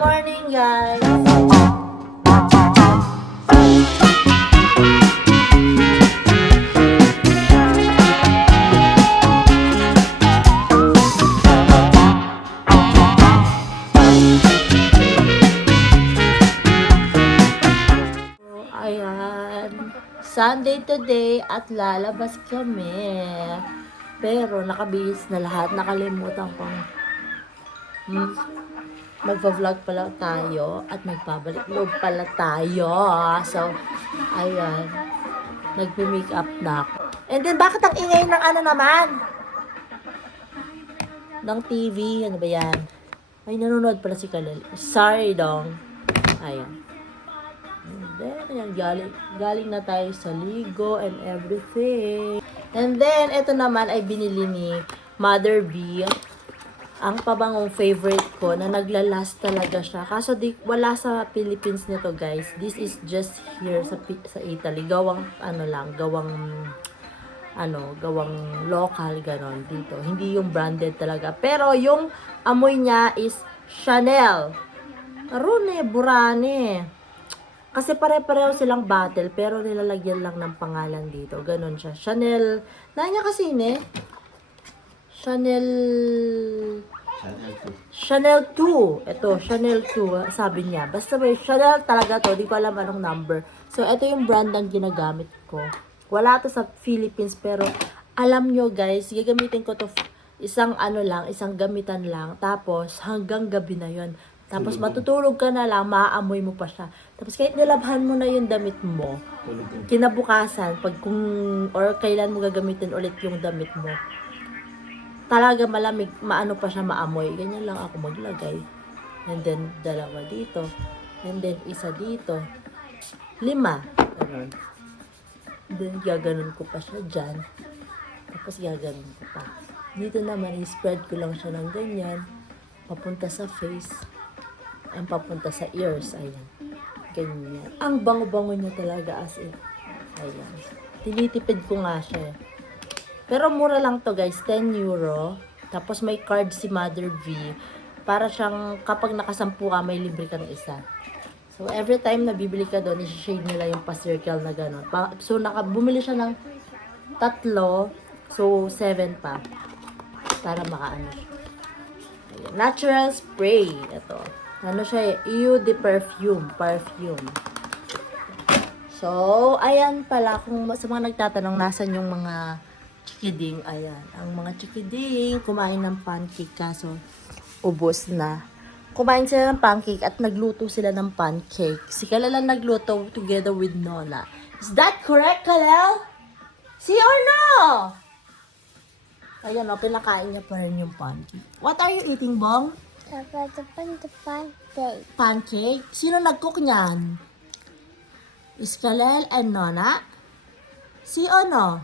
morning, guys! Ayan, Sunday today at lalabas kami. Pero nakabihis na lahat, nakalimutan kong magpa-vlog pala tayo at magpabalik loob pala tayo. So, ayan, nagpe-make up na ako. And then, bakit ang ingay ng ano naman? Ng TV, ano ba yan? Ay, nanonood pala si Kalel. Sorry dong. Ayan. And then, ayan, galing na tayo sa ligo and everything. And then, ito naman ay binili ni Mother B. Ang pabangong favorite ko na naglalast talaga siya. Kaso wala sa Philippines nito, guys. This is just here sa Italy. Gawang gawang local ganon dito. Hindi yung branded talaga. Pero yung amoy niya is Chanel. Arune, Burane. Kasi pare-pareho silang bottle pero nilalagyan lang ng pangalan dito. Ganon siya. Chanel. Nanya kasi Chanel 2. Ito, Chanel 2. Sabi niya. Basta may Chanel talaga to. Di ko alam anong number. So, ito yung brand ang ginagamit ko. Wala to sa Philippines. Pero, alam nyo guys, gagamitin ko to isang gamitan lang. Tapos, hanggang gabi na yon. Tapos, matutulog ka na lang, maaamoy mo pa siya. Tapos, kahit nilabhan mo na yung damit mo, kinabukasan, or kailan mo gagamitin ulit yung damit mo, talaga malamig, maano pa siya maamoy. Ganyan lang ako maglagay. And then, dalawa dito. And then, isa dito. 5. Ganun. And then, gaganon ko pa siya dyan. Tapos, gaganon ko pa. Dito naman, i-spread ko lang siya ng ganyan. Papunta sa face. And papunta sa ears. Ayan. Ganyan. Ang bango-bango niya talaga as in. Ayan. Tinitipid ko nga siya. Pero mura lang to guys, 10 euro. Tapos may card si Mother V. Para siyang kapag nakasampu ka, may libre kang isa. So every time na bibili ka doon, i-shade nila yung pa-circle na gano'n. So bumili siya ng 3. So 7 pa. Para makaano siya. Ayan. Natural spray. Ito. Ano siya? Eau de perfume. So, ayan pala. Kung sa mga nagtatanong, nasan yung mga chikiding, ayan. Ang mga chikiding, kumain ng pancake kaso ubos na. Kumain sila ng pancake at nagluto sila ng pancake. Si Kalel nagluto together with Nona. Is that correct, Kalel? Si or no? Ayan o, pinakain niya pa rin yung pancake. What are you eating, Bong? Pancake. Pancake? Sino nag-cook niyan? Is Kalel and Nona? Si or no?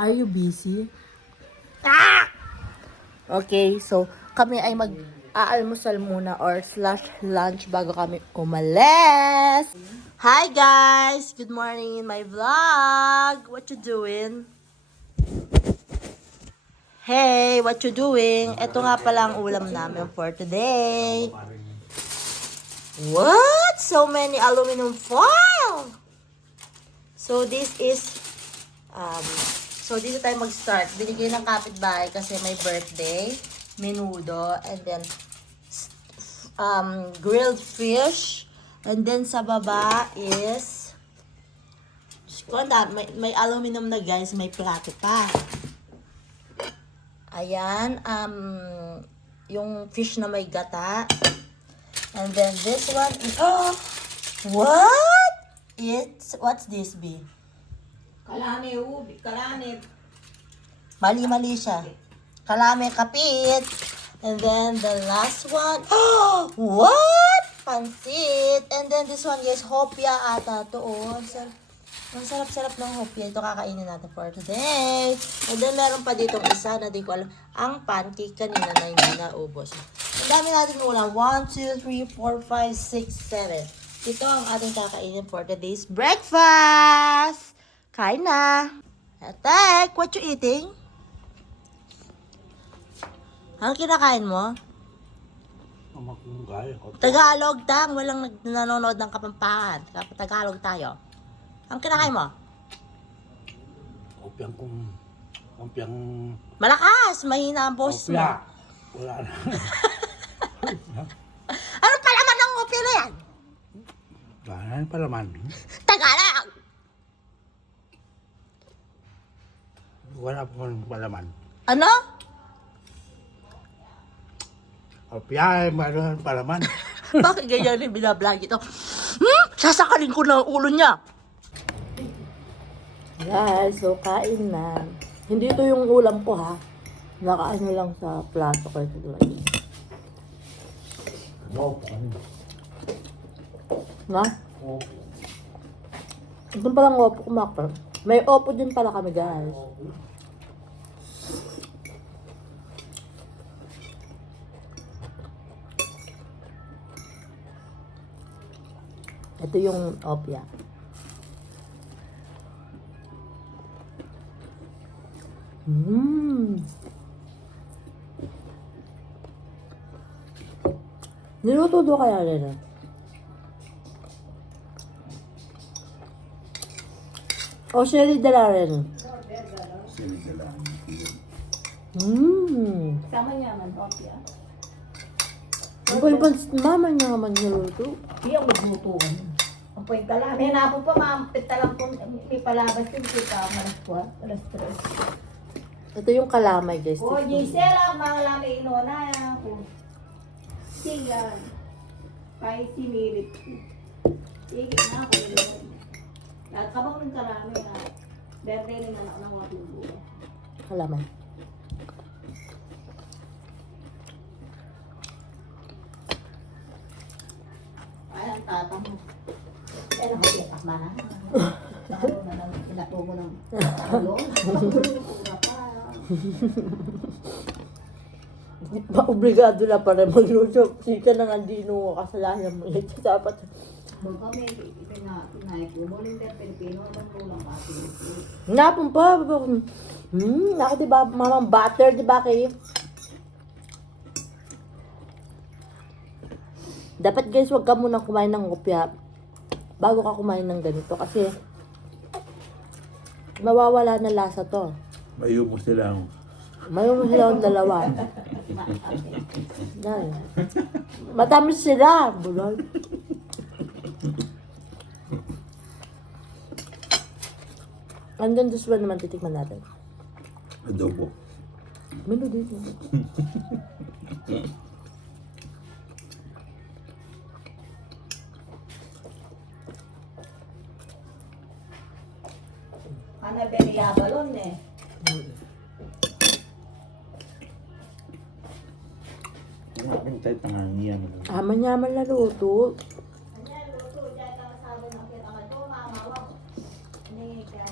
Are you busy? Ah! Okay, so kami ay mag-aalmusal muna or /lunch bago kami umalis. Hi guys! Good morning in my vlog! What you doing? Hey, what you doing? Ito nga pala ang ulam namin for today. What? So many aluminum foil! So this is So, dito tayo mag-start. Binigay ng kapitbahay kasi may birthday, menudo, and then grilled fish. And then sa baba is may aluminum na guys, may plato pa. Ayan, yung fish na may gata. And then this one is, what? What's this, B? Kalame, ubi. Kalame. Mali siya. Kalame, kapit. And then the last one. What? Pansit. And then this one, guys, hopya ata to. Ang sarap-sarap ng hopya. Ito kakainin natin for today. And then meron pa ditong isa na di ko alam. Ang pancake kanina na hindi naubos. Ang dami natin ulam. 1, 2, 3, 4, 5, 6, 7. Ito ang ating kakainin for today's breakfast. Kain na. Atek, what you eating? Ang kinakain mo? Kamakungay. Tagalog tang, walang nanonood ng Kapampangan. Tagalog tayo. Ang kinakain mo? Opyang kung... Opyang... Malakas! Mahina ang boses mo. Opya. Wala na. Ano palaman ng opya na yan? Wala na yung palaman. Tagalog! Wala po ng palaman. Ano? Opya, mayroon ng palaman. Bakit ganyan yung binablog ito? Sasakalin ko na ang ulo niya. Guys, so kain na. Hindi ito yung ulam ko ha. Nakaano lang sa plato ko ito lagi. Na? Ito palang opo kumakar. May opo din pala kami guys. Ito yung opya. Niluto do kaya rin. O sherry dala rin. Sama niya man, opya. Ang pa mama niya naman niluto. Hindi ang maglutuan. Ang point ka lang. May napo pa, maampit ka lang kung may palabas yung kita. Malas 4, malas 3. Ito yung kalamay guys. O, Gisela, mga lamay inona. Sigan. Kay sinirit. Sige na ako. At kabang ng karami na. Berde rin anak ng mga tubo. Kalamay. Ay, ang tatang mo. Kaya nakapyatak man na. Lalo na lang pinatubo ng ulo. Pura pa. Obligado na pa rin magluto. Sika na nga di nung kasalanan mo. Dapat. Doon kami, pinaipuno ng Pilipino, naman tulang kasi. Napon pa. Ako diba, mamang butter, diba kayo? Dapat guys, wag ka munang kumain ng kopya bago ka kumain ng ganito. Kasi, mawawala na lasa to. Mayo mo sila. Mayroon silang dalawa. Yan. Matamis sila. Bulol. Hanggang this one naman titikman natin. Adobo. Mano dito. Ano, beniyabalon eh. Ang aking tayo tangangiyan. Aman-yaman na luto.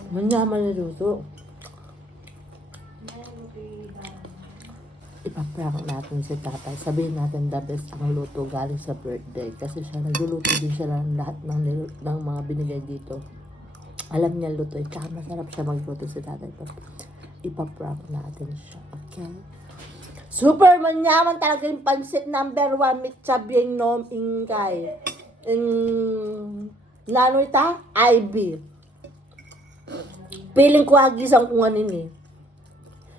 Manyaman na luto. Ipaprank natin si tatay. Sabihin natin the best ang luto galing sa birthday. Kasi siya nagluluto din siya ng lahat ng mga binigay dito. Alam niya luto. Tsaka masarap siya magluto si tatay. Ipaprank natin siya. Okay? Super manyaman talaga yung pansit number 1. Mitsabyeng nom ingkay. Nano ita? IB. Piling ko agisang kung ano ni.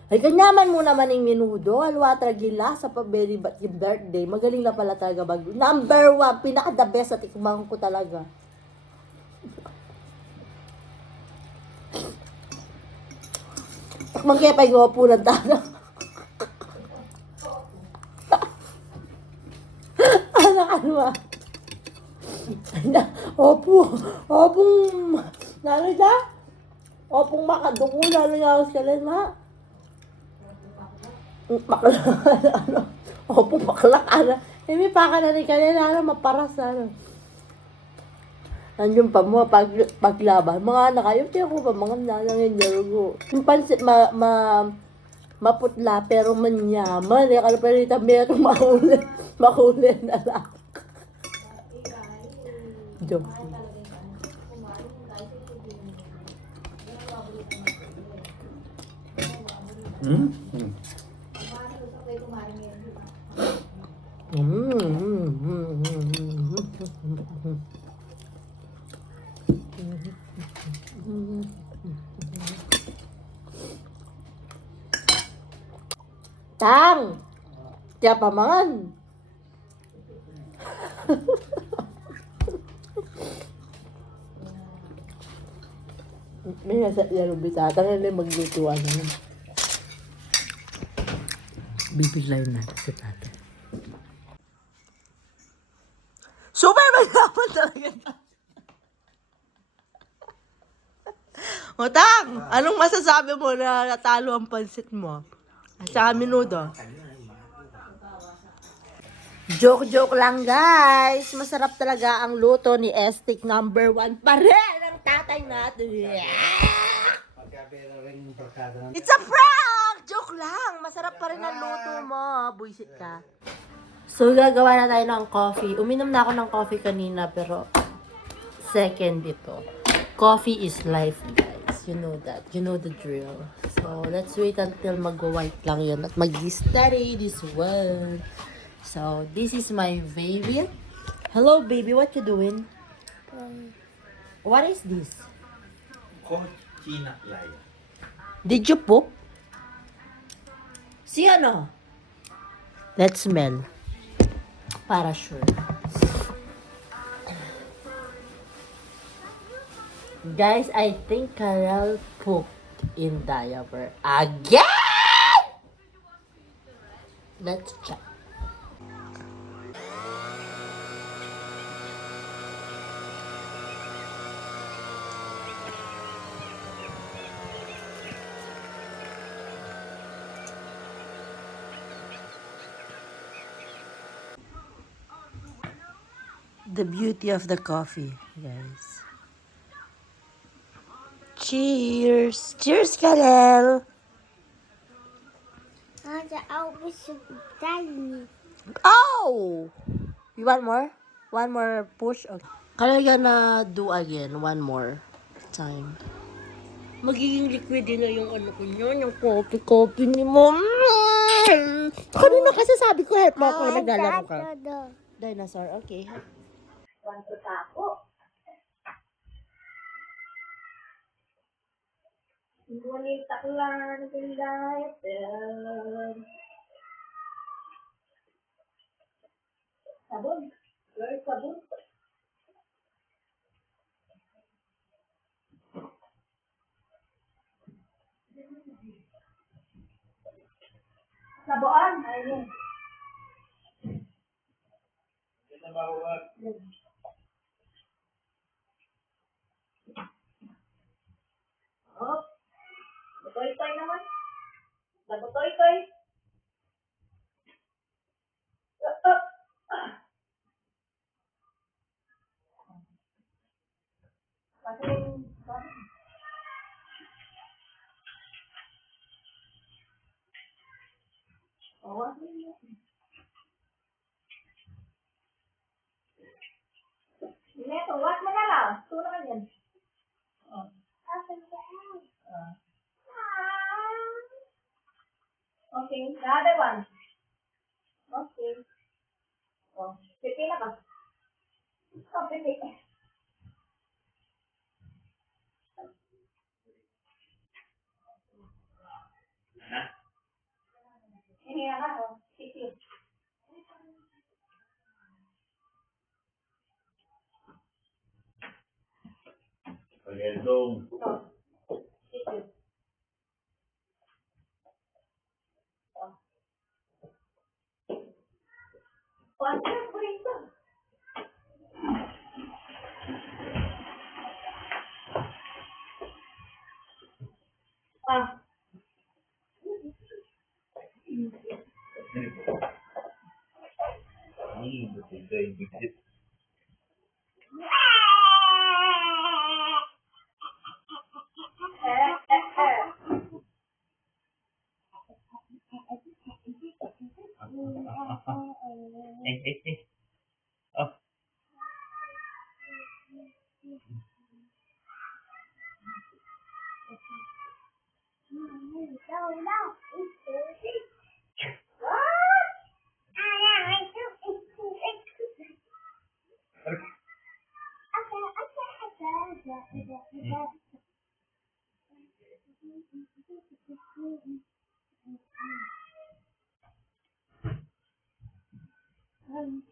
Ay, kanyaman mo naman yung minudo. Alwatra gila sa paberi ba't yung birthday. Magaling na pala talaga mag. Number 1. Pinaka the best at ikumang ko talaga. Takmang kaya pa yung opo ng tanong. Ano ba? Opo. Opong. Nano ita? Opong makaduko. Nano nga ako skalin ma. Maklak. Ano? Opong maklak. Ano? May paka na rin kanina. Ano? Maparas. Ano? Nandiyon pa mo. Paglaban. Mga anak kayo. Tiyo ko pa. Mga nanangin ko. Yung pansit maputla. Pero manyaman. Kaya pa rin meron makulin na lang. Joke. Tang! Kaya pa man. May nasa yellow bitata na maglutuan na. Bibiglayin natin si tatay. Super maghapon talaga. Utang! Anong masasabi mo na natalo ang pansit mo? At saka minudo. Joke-joke lang, guys. Masarap talaga ang luto ni Estik number 1 pa rin ang tatay natin. It's a prank! Joke lang. Masarap pa rin ang luto mo. Buisit ka. So, gagawa na tayo ng coffee. Uminom na ako ng coffee kanina, pero second ito. Coffee is life, guys. You know that. You know the drill. So, let's wait until mag-white lang yun at mag-steady this one. So, this is my baby. Hello, baby. What you doing? What is this? Cochina lion. Did you poop? Si ano? Let's smell. Para sure. Guys, I think Karel pooped in diaper again! Let's check. The beauty of the coffee, guys. Cheers! Cheers, Karel! Oh! You want more? One more push? Okay. Karel gonna do again. One more time. Magiging liquid din na yung ano ko niya, yung coffee ni Mom. Kanina kasi sabi ko, help mo ako, naglalaro ka. Dinosaur, okay. Kwanto tapo. Ngunit taklan ng light. Sabon. Girl, sabon. Sabon. Ayun. Oh, butoy-toy naman. Nabutoy-toy. Neto, what mo na lang? Ito naman yan. Oh. Okay, the other one. Okay. Oh, pipi na ka. Oh, pipi. Ini na ka, oh. Pipi. Pagandong. Oh, pipi. Oh. What's your reason? Ah. Oh.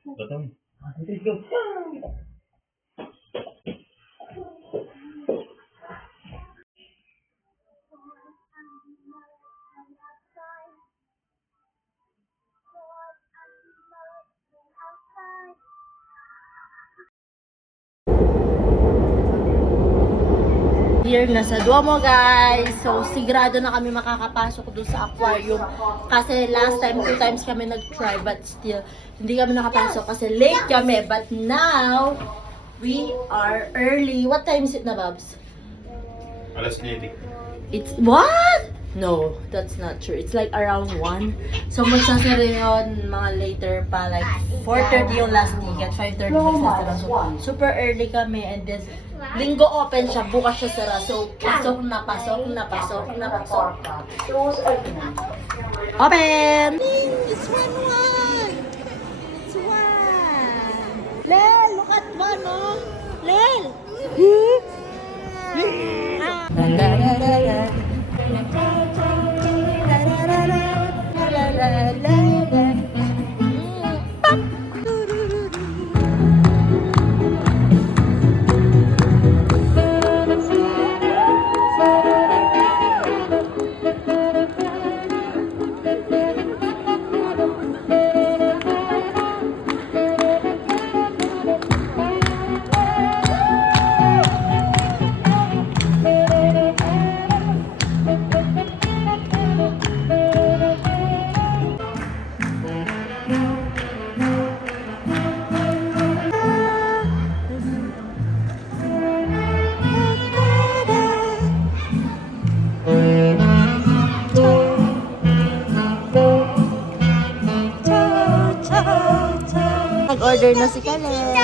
Betul. Here na sa Duomo, guys. So, sigurado na kami makakapasok doon sa aquarium. Kasi last time, 2 times kami nag-try, but still, hindi kami nakapasok kasi late kami. But now, we are early. What time is it na, Babs? Alas 9. It's, what? No, that's not true. It's like around 1. So, magsasara yun mga later pa. Like, 4:30 yung last ticket. 5:30 magsasara. So, super early kami. And then, linggo open siya. Bukas siya sara. So, pasok na, pasok na, pasok na, pasok. Open! It's 1-1! It's 1! Lel, look at 1, oh! Lel! Nag-order na si Kalel.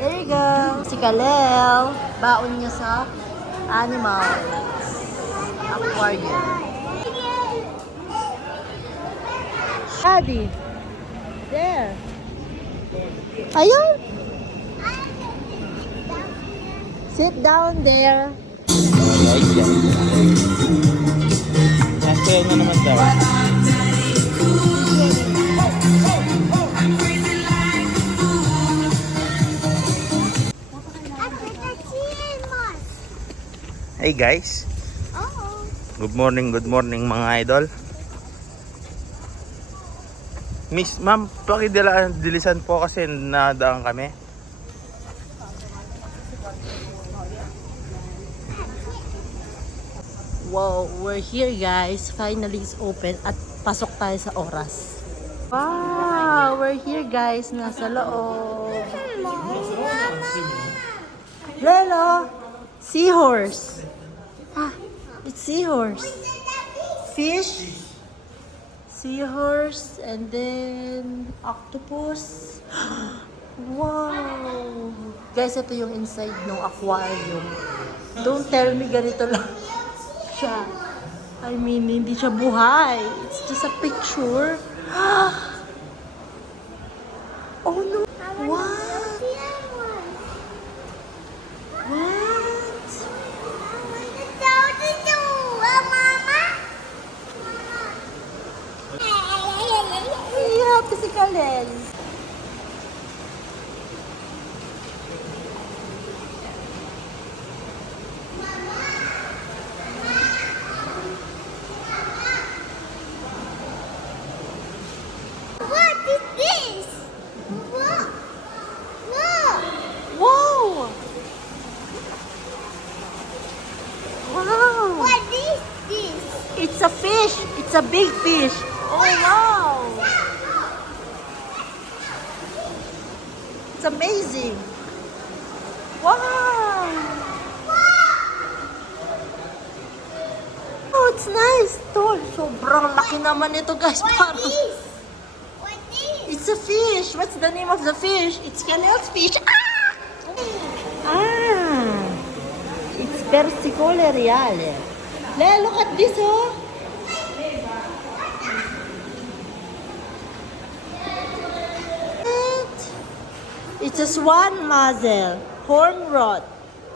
There you go. Si Kalel. Baon niya sa animals. Aquarium. Daddy. There. Ayun. Sit down there. Guys, yan. Kaya na naman daw. Hey guys. Good morning mga idol. Miss, ma'am, pakidilisan po kasi nadaan kami. Wow, we're here guys. Finally it's open at pasok tayo sa oras. Wow, we're here guys. Nasa loob. Lelo, seahorse. Ah, it's seahorse. Fish, seahorse, and then octopus. Wow. Guys, ito yung inside ng aquarium. Don't tell me ganito lang siya. I mean, hindi siya buhay. It's just a picture. Oh no. What? What? Yeah, physical lens. What is this? Look! Look! Wow! Wow! What is this? It's a fish. It's a big fish. Oh wow! It's amazing. Wow! Oh, it's nice. Tol, sobrang laki naman ito, guys. What Parang is? What is? it's a fish. What's the name of the fish? It's Canel's fish. Ah! It's Persicole reale. Le, look at this, oh. It's a swan mussel, horn rod,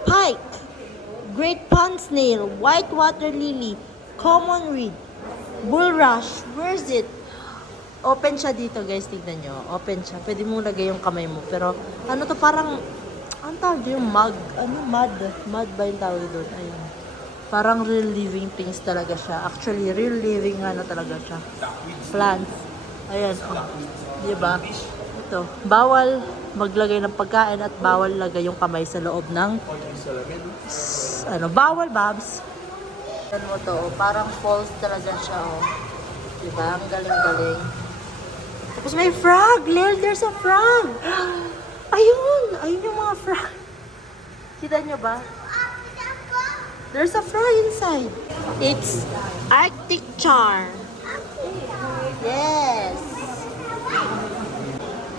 pike. great pond snail, white water lily, common reed, bulrush. Where's it? Open siya dito, guys. Tignan nyo. Open siya. Pwede mo lagay yung kamay mo. Pero, ano to, parang, ang tawag yung mud. Ano, mud? Mud ba yung tawag doon? Ayun. Parang real living things talaga siya. Actually, real living ano talaga siya. Plants. Ayan. Diba? Ito. Bawal maglagay ng pagkain at bawal lagay yung kamay sa loob ng ano, bawal, Babs. Ayan mo to. Parang falls talaga siya, oh. Diba? Ang galing-galing. Tapos may frog! Lil, there's a frog! Ayun! Ayun yung mga frog. Kita nyo ba? There's a frog inside. It's Arctic charm. Yes!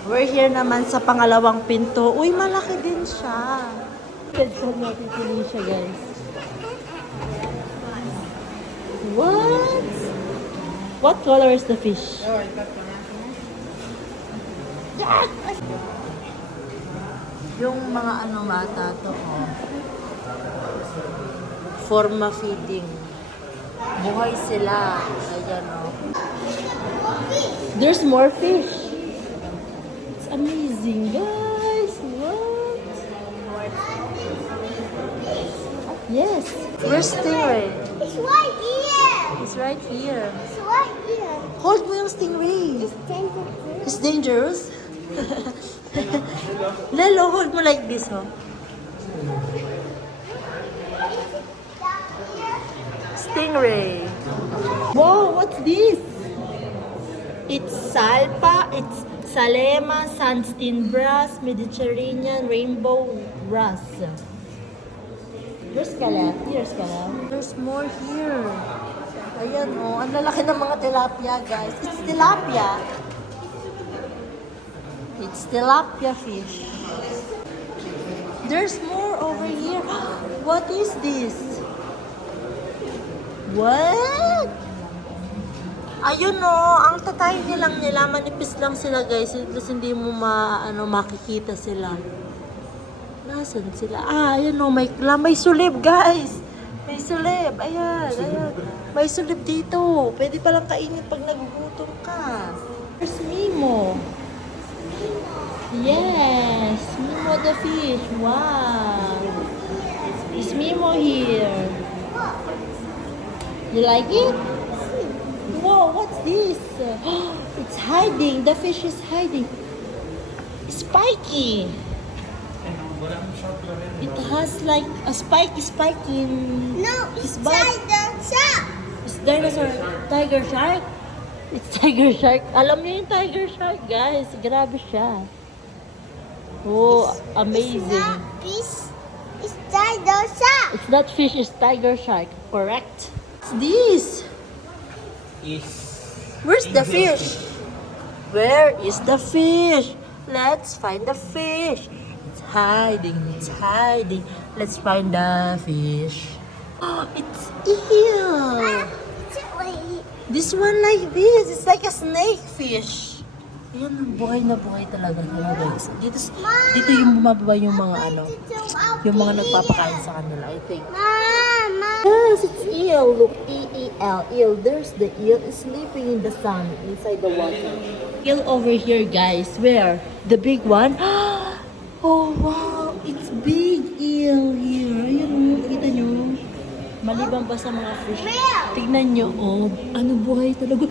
We're here naman sa pangalawang pinto. Uy, malaki din siya. Saan natin pili siya, guys? What? What color is the fish? Yung mga ano mata to, oh. Forma feeding. Buhay sila. Ayan, oh. There's more fish. It's amazing, guys. What? Yes. Where's stingray? It's right here. It's right here. It's right here. Hold mo yung stingray. It's dangerous. It's dangerous. Lelo, hold mo like this, oh. Stingray. Wow, what's this? It's salpa, it's salema, sandstone brass, Mediterranean rainbow brass. There's scallop. Here's scallop. There's more here. Ayan, oh. Ang lalaki ng mga tilapia, guys. It's tilapia. It's tilapia fish. There's more over here. What is this? What? Ayun, oh. Ang tatay nilang nila. Manipis lang sila, guys. Tapos hindi mo makikita sila. Nasaan sila? Ayan, oh. May sulib, guys. May sulib. Ayan, ayan. May sulib dito. Pwede palang kainin pag nagugutom ka. There's Mimo. Yes, Mimo the fish. Wow. Is Mimo here? You like it? Whoa, what's this? It's hiding. The fish is hiding. Spiky. It has like a spike in. No, it's butt. tiger shark. It's dinosaur. Tiger shark? It's tiger shark. Alam niyo yung tiger shark, guys. Grabe siya. Oh, amazing. It's not fish. It's tiger shark. It's not fish, it's tiger shark. Correct. What's this? Where's the fish? Where is the fish? Let's find the fish. It's hiding, it's hiding. Let's find the fish. Oh, it's eel. This one like this. It's like a snake fish. Ayan, buhay na buhay talaga nila, guys. Dito yung bumababa yung mga yung mga nagpapakain sa kanila, I think. Mama. Yes, it's eel. Look, E-E-L, eel. There's the eel sleeping in the sun, inside the water. Eel over here, guys. Where? The big one? Oh, wow. It's big eel here. Ayan, kita nyo. Maliban pa sa mga fish. Tignan nyo, oh. Ano buhay talaga.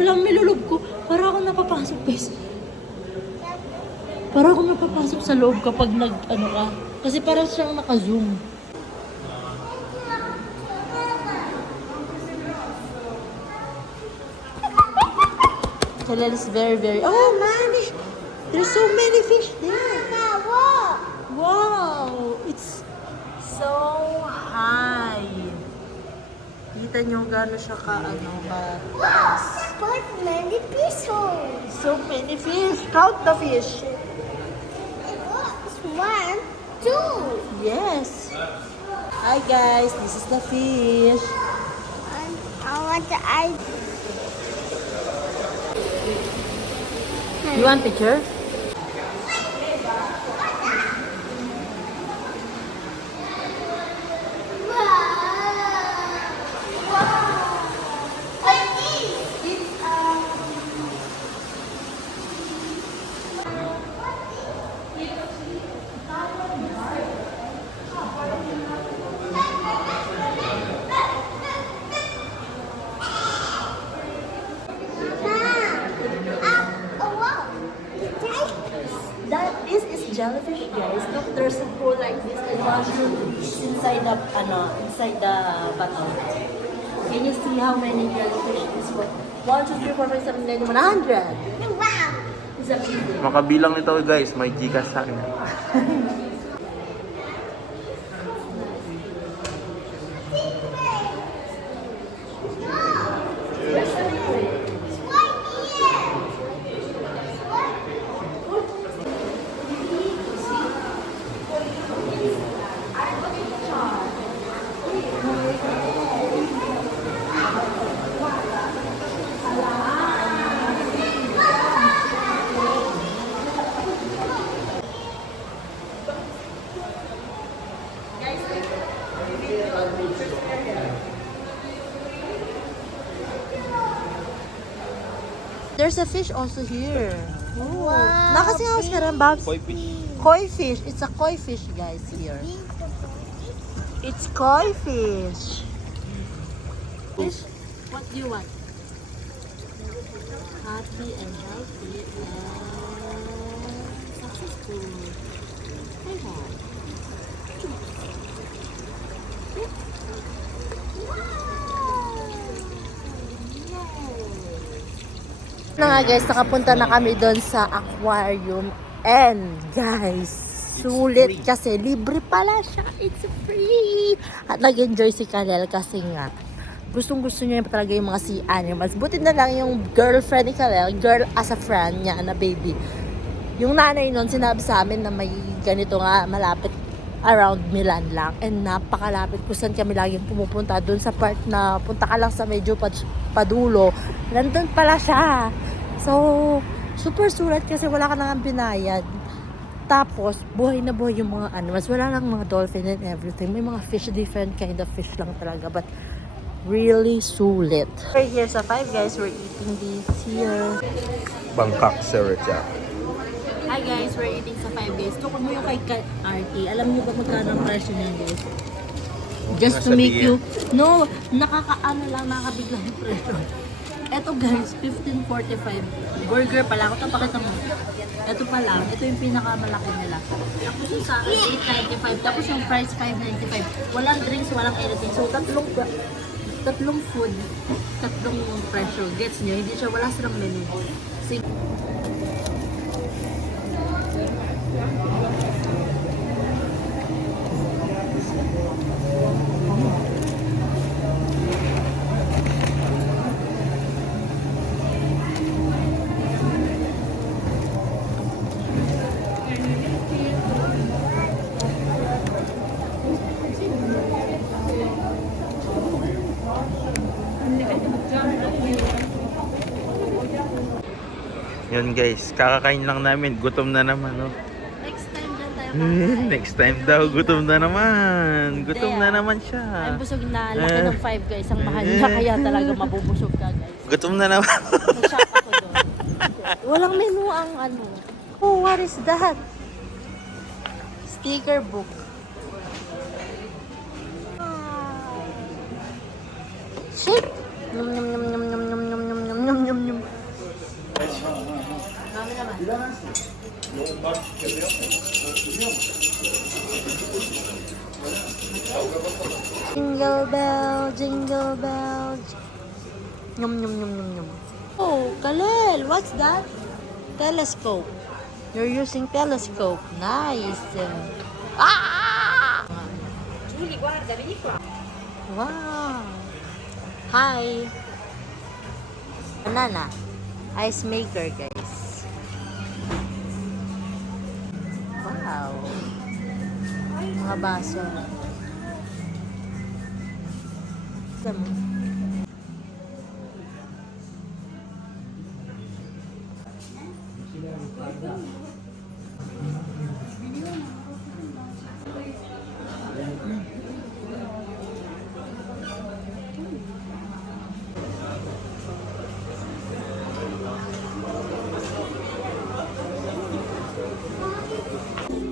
Lang nilulog ko. Para ako napapasok, guys. Para ako napapasok sa loob kapag ka. Kasi parang siyang naka-zoom. Jalal is very, very... Oh, man! There's so many fish there. Wow! It's so high. Kita nyo gano'n siya ka-taas. But many fish. So many fish. Count the fish. It's 1, 2. Yes. Hi guys, this is the fish. And I want the ice. You want picture? jellyfish, guys. Look, there's a pool like this, and one is inside the bato. Can you see how many jellyfish is what? 1, 2, 3, 4, 5, 7, 8, 9, 100. Wow. It's amazing. Makabilang nito guys, may Gcash sa akin. There's a fish also here. Oh. Wow, Nakasingawas ka rin, Babs? Koi fish. Koi fish. It's a koi fish, guys, here. It's koi fish. Fish? What do you want? Happy and healthy and successful. Hey, Mom. Na nga guys, nakapunta na kami doon sa aquarium. And guys, sulit kasi libre pala siya. It's free. At nag-enjoy si Kalel kasi nga gustong-gusto niya talaga yung mga sea animals. Buti na lang yung girlfriend ni Kalel, girl as a friend niya na baby. Yung nanay nun, sinabi sa amin na may ganito nga malapit around Milan lang. And napakalapit kung saan kami laging pumupunta. Doon sa part na punta ka lang sa medyo padulo. Nandun pala siya. So, super sulat kasi wala ka nang binayad. Tapos, buhay na buhay yung mga animals. Wala lang mga dolphin and everything. May mga fish, different kind of fish lang talaga. But, really sulit. We're here sa Five Guys. We're eating this here. Bangkok Sriracha. Hi guys, we're eating sa Five Guys. Tukod mo yung kay RT. Alam niyo ba magkano ang presyo niyan, guys? Just to make you... No, nakakabigla yung presyo. Eto guys, 15.45. Burger pala. Ito, pakita mo. Ito pa lang. Ito yung pinakamalaki nila. Tapos yung sa akin, 8.95. Tapos yung fries, 5.95. Walang drinks, walang anything. So, tatlong food, tatlong presyo. Gets nyo? Hindi siya, wala silang menu. So, Yun guys, kakakain lang namin. Gutom na naman, no? next time dyan tayo kakain. Next time daw, gutom na naman. Gutom na naman siya. I'm busog na. Laki ng Five Guys. Ang mahal niya. Kaya talaga mabubusog ka, guys. Gutom na naman. Nag-shop ako doon. Walang menu ang ano. Oh, what is that? Sticker book. Shit! Yum, yum, yum, yum, yum, yum, yum, yum, yum, yum, yum, yum. Dami naman. Jingle bell, jingle bell. Yum, yum, yum, yum, yum. Oh, Kalel, what's that? Telescope. You're using telescope. Nice. Ah! Julie, guarda, vieni qua. Wow. Hi. Banana. Ice maker, guys. Wow. Mga baso. Tignan mo.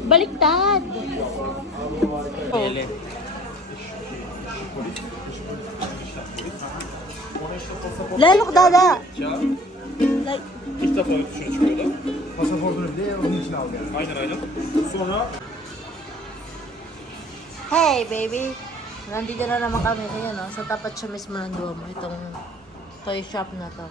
Baliktad. Oh. Lelok dada. Like, İlk defa yurt dışına çıkıyorlar. Pasaport Hey, baby! Nandito na naman kami ngayon, no? Sa tapat siya mismo ng Duomo. Itong toy shop na to.